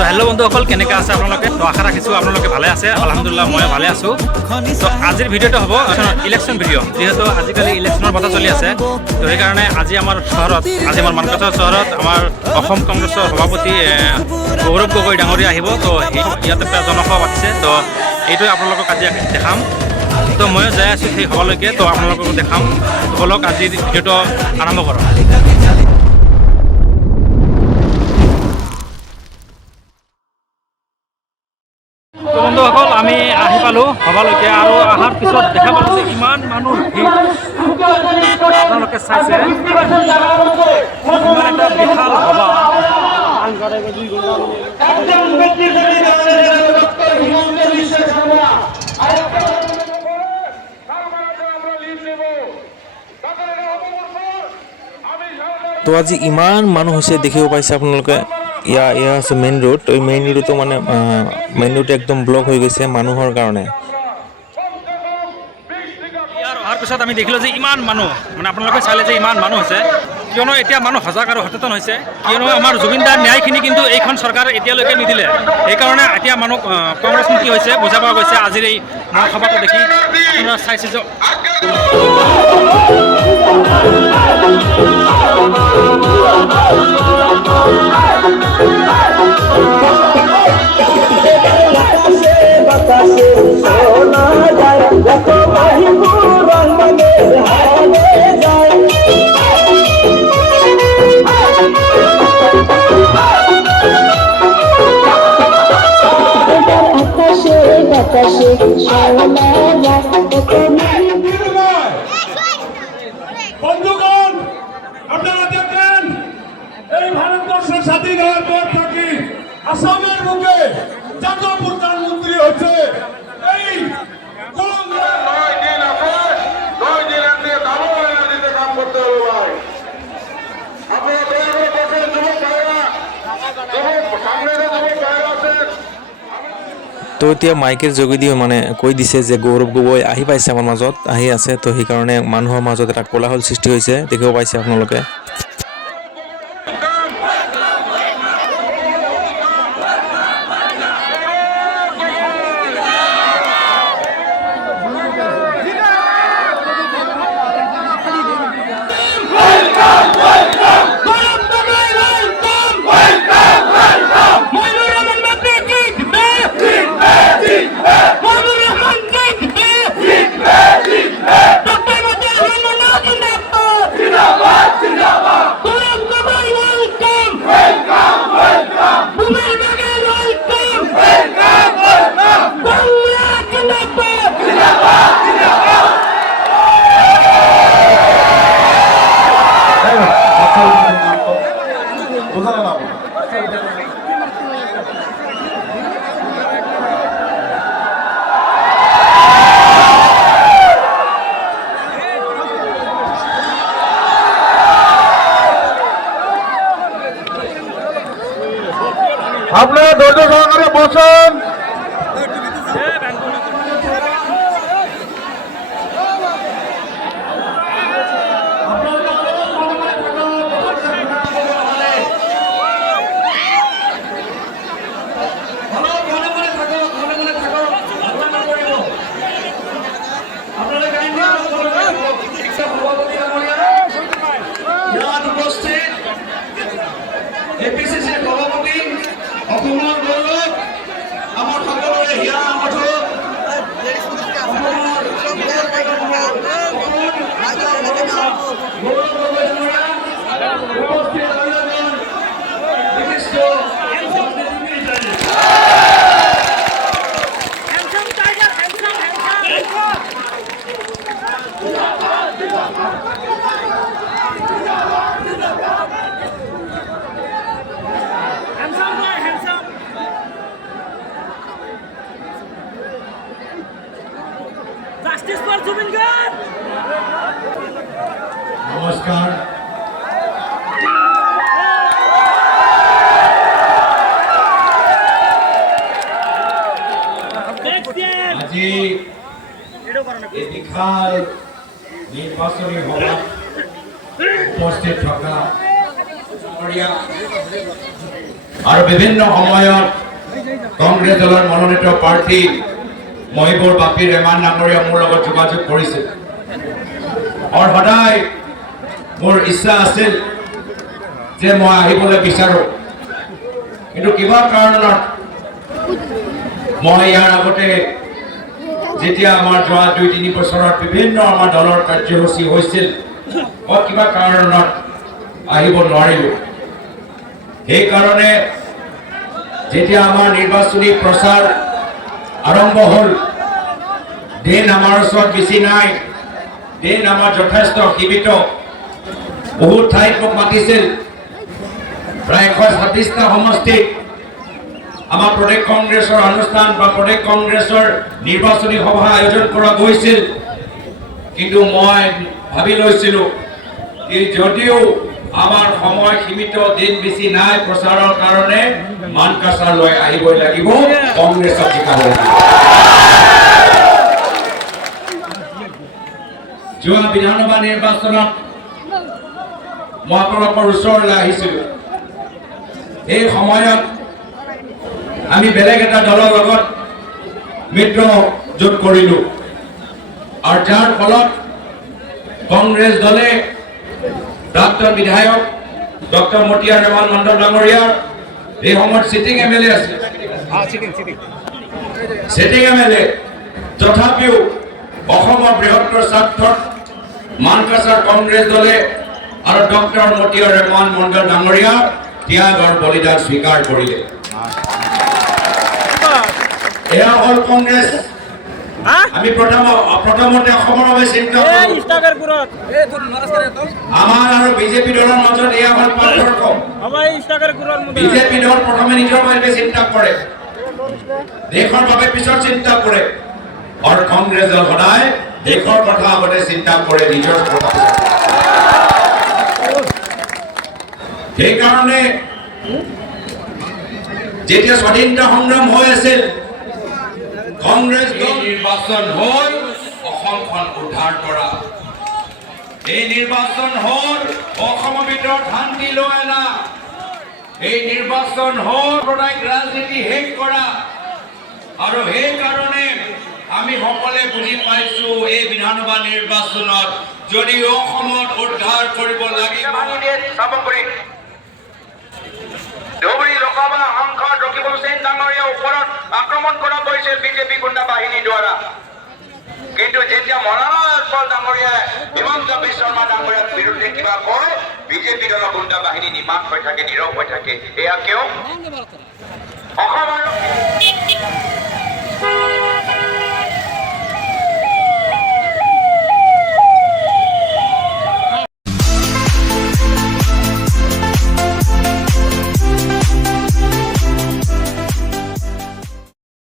তো হেল্ল' বন্ধুসকল, কেনেকৈ আছে আপোনালোকে? তো আশা ৰাখিছোঁ আপোনালোকে ভালে আছে। আলহামদুলিল্লাহ মই ভালে আছোঁ। তো আজিৰ ভিডিঅ'টো হ'ব ইলেকশ্যন ভিডিঅ', যিহেতু আজিকালি ইলেকশ্যনৰ বতৰ চলি আছে। তো সেইকাৰণে আজি আমাৰ মানকাছাৰ চহৰত আমাৰ অসম কংগ্ৰেছৰ সভাপতি গৌৰৱ গগৈ ডাঙৰীয়া আহিব। তো ইয়াতে জনসভা পাতিছে। তো এইটোৱে আপোনালোকক আজি দেখাম। তো ময়ো যাই আছোঁ সেই সভালৈকে। তো আপোনালোককো দেখাম। বলক আজিৰ ভিডিঅ'টো আৰম্ভ কৰোঁ। তো বন্ধুসকল, আমি আহি পালোঁ সভালৈকে, আৰু অহাৰ পিছত দেখা পালোঁ যে ইমান মানুহ ভিৰ। আপোনালোকে চাইছে ইমান এটা বিশাল সভা। তো আজি ইমান মানুহ হৈছে দেখিব পাইছে আপোনালোকে। এয়া আছে মেইন ৰোড। এই মেইন ৰোডতো মানে মেইন ৰোড একদম ব্লক হৈ গৈছে মানুহৰ কাৰণে। ইয়াৰ অহাৰ পিছত আমি দেখিলোঁ যে ইমান মানুহ, মানে আপোনালোকে চালে যে ইমান মানুহ হৈছে, কিয়নো এতিয়া মানুহ সজাগ আৰু সচেতন হৈছে। কিয়নো আমাৰ জুবিনদাৰ ন্যায়খিনি কিন্তু এইখন চৰকাৰে এতিয়ালৈকে নিদিলে। সেইকাৰণে এতিয়া মানুহ কংগ্ৰেছমুখী হৈছে, বুজা পোৱা গৈছে আজিৰ এই মহাসভাটো দেখি। আপোনাৰ চাইছে যে বন্ধুগণ, আপনারা দেখেন এই ভারতবর্ষের স্বাধীন হওয়ার পর থেকে আসামের বুকে জাতীয় প্রধানমন্ত্রী হচ্ছে এই কাম করতে হবে ভাই। আপনারা তো এতিয়া মাইকেৰ যোগেদি মানে কৈ দিছে যে গৌৰৱ গগৈ আহি পাইছে, আমাৰ মাজত আহি আছে। তো সেইকাৰণে মানুহৰ মাজত এটা কোলাহল সৃষ্টি হৈছে, দেখিব পাইছে আপোনালোকে। আপনাৰা ধৈৰ্য সহকাৰে বসুন। এপিসিসি সভাপতি অসমৰ গৌৰৱ, আমাৰ সকলোৰে হিয়া মঠো নমস্কাৰ। আজি এই বিশাল নিৰ্বাচনী সভাত উপস্থিত থকা আৰু বিভিন্ন সময়ত কংগ্ৰেছ দলৰ মনোনীত প্ৰাৰ্থী মহিবুৰ বাপী ৰেহমান ডাঙৰীয়া মোৰ লগত যোগাযোগ কৰিছিল আৰু সদায় মোৰ ইচ্ছা আছিল যে মই আহিবলৈ বিচাৰোঁ, কিন্তু কিবা কাৰণত মই ইয়াৰ আগতে যেতিয়া আমাৰ যোৱা 2-3 বছৰত বিভিন্ন আমাৰ দলৰ কাৰ্যসূচী হৈছিল, মই কিবা কাৰণত আহিব নোৱাৰিলোঁ। সেইকাৰণে যেতিয়া আমাৰ নিৰ্বাচনী প্ৰচাৰ আৰম্ভ হ'ল, দিন আমাৰ ওচৰত বেছি নাই, দিন আমাৰ যথেষ্ট সীমিত। বহুত ঠাইত মোক মাতিছিল, প্ৰায় 126টা সমষ্টিত আমাৰ প্ৰদেশ কংগ্ৰেছৰ অনুষ্ঠান বা প্ৰদেশ কংগ্ৰেছৰ নিৰ্বাচনী সভা আয়োজন কৰা গৈছিল, কিন্তু মই ভাবি লৈছিলোঁ যে যদিও আমাৰ সময় সীমিত, দিন বেছি নাই প্ৰচাৰৰ কাৰণে, মানকাছাৰলৈ আহিবই লাগিব, কংগ্ৰেছক জিকাব লাগিব। যোৱা বিধানসভা নিৰ্বাচনত মই আপোনালোকৰ ওচৰলৈ আহিছিলোঁ। এই সময়ত আমি বেলেগ এটা দলৰ লগত মিত্ৰজোঁট কৰিলোঁ আৰু যাৰ ফলত কংগ্ৰেছ দলে প্ৰাক্তন বিধায়ক ডক্টৰ মতিয়াৰ ৰেহমান মণ্ডল ডাঙৰীয়াৰ এই সময়ত চিটিং MLA আছিল, চিটিং MLA, তথাপিও অসমৰ বৃহত্তৰ স্বাৰ্থত মানকাছাৰ কংগ্ৰেছ দলে আৰু ডক্টৰ মতিয়াৰ ৰেহমান মণ্ডল ডাঙৰীয়া ত্যাগ আৰু বলিদান স্বীকাৰ কৰিলে। এয়া হ'ল কংগ্ৰেছ। আমি প্ৰথমতে অসমৰ বাবে চিন্তা কৰোঁ। আমাৰ আৰু বিজেপি দলৰ মাজত এয়া হ'ল পাৰ্থক্য। বিজেপি দল প্ৰথমে নিজৰ বাবে চিন্তা কৰে, দেশৰ বাবে পিছত চিন্তা কৰে, আৰু কংগ্ৰেছ দল সদায় দেশৰ কথা আগতে চিন্তা কৰে, নিজৰ কথা। সেইকাৰণে যেতিয়া স্বাধীনতা সংগ্ৰাম হৈ আছিল, কংগ্ৰেছ দল নিৰ্বাচন হ'ল অসমখন উদ্ধাৰ কৰা, এই নিৰ্বাচন হ'ল অসমৰ ভিতৰত শান্তি লৈ অনা, এই নিৰ্বাচন হ'ল সাম্প্ৰদায়িক ৰাজনীতি শেষ কৰা। আৰু সেইকাৰণে আমি সকলোৱে বুজি পাইছোঁ, এই বিধানসভা নিৰ্বাচনত যদি অসমত উদ্ধাৰ কৰিব লাগিব, ধুবুৰী লোকসভা সাংসদ ৰকিবুল হুছেইন ডাঙৰীয়াৰ ওপৰত আক্ৰমণ কৰা হৈছিল বিজেপি গুণ্ডা বাহিনীৰ দ্বাৰা। কিন্তু যেতিয়া মৌলানা আকবৰ ডাঙৰীয়াই হিমন্ত বিশ্ব শৰ্মা ডাঙৰীয়াৰ বিৰুদ্ধে কিবা কয়, বিজেপি দলৰ গুণ্ডা বাহিনী নিমাত হৈ থাকে, নীৰৱ হৈ থাকে। এয়া কিয়? অসম আৰু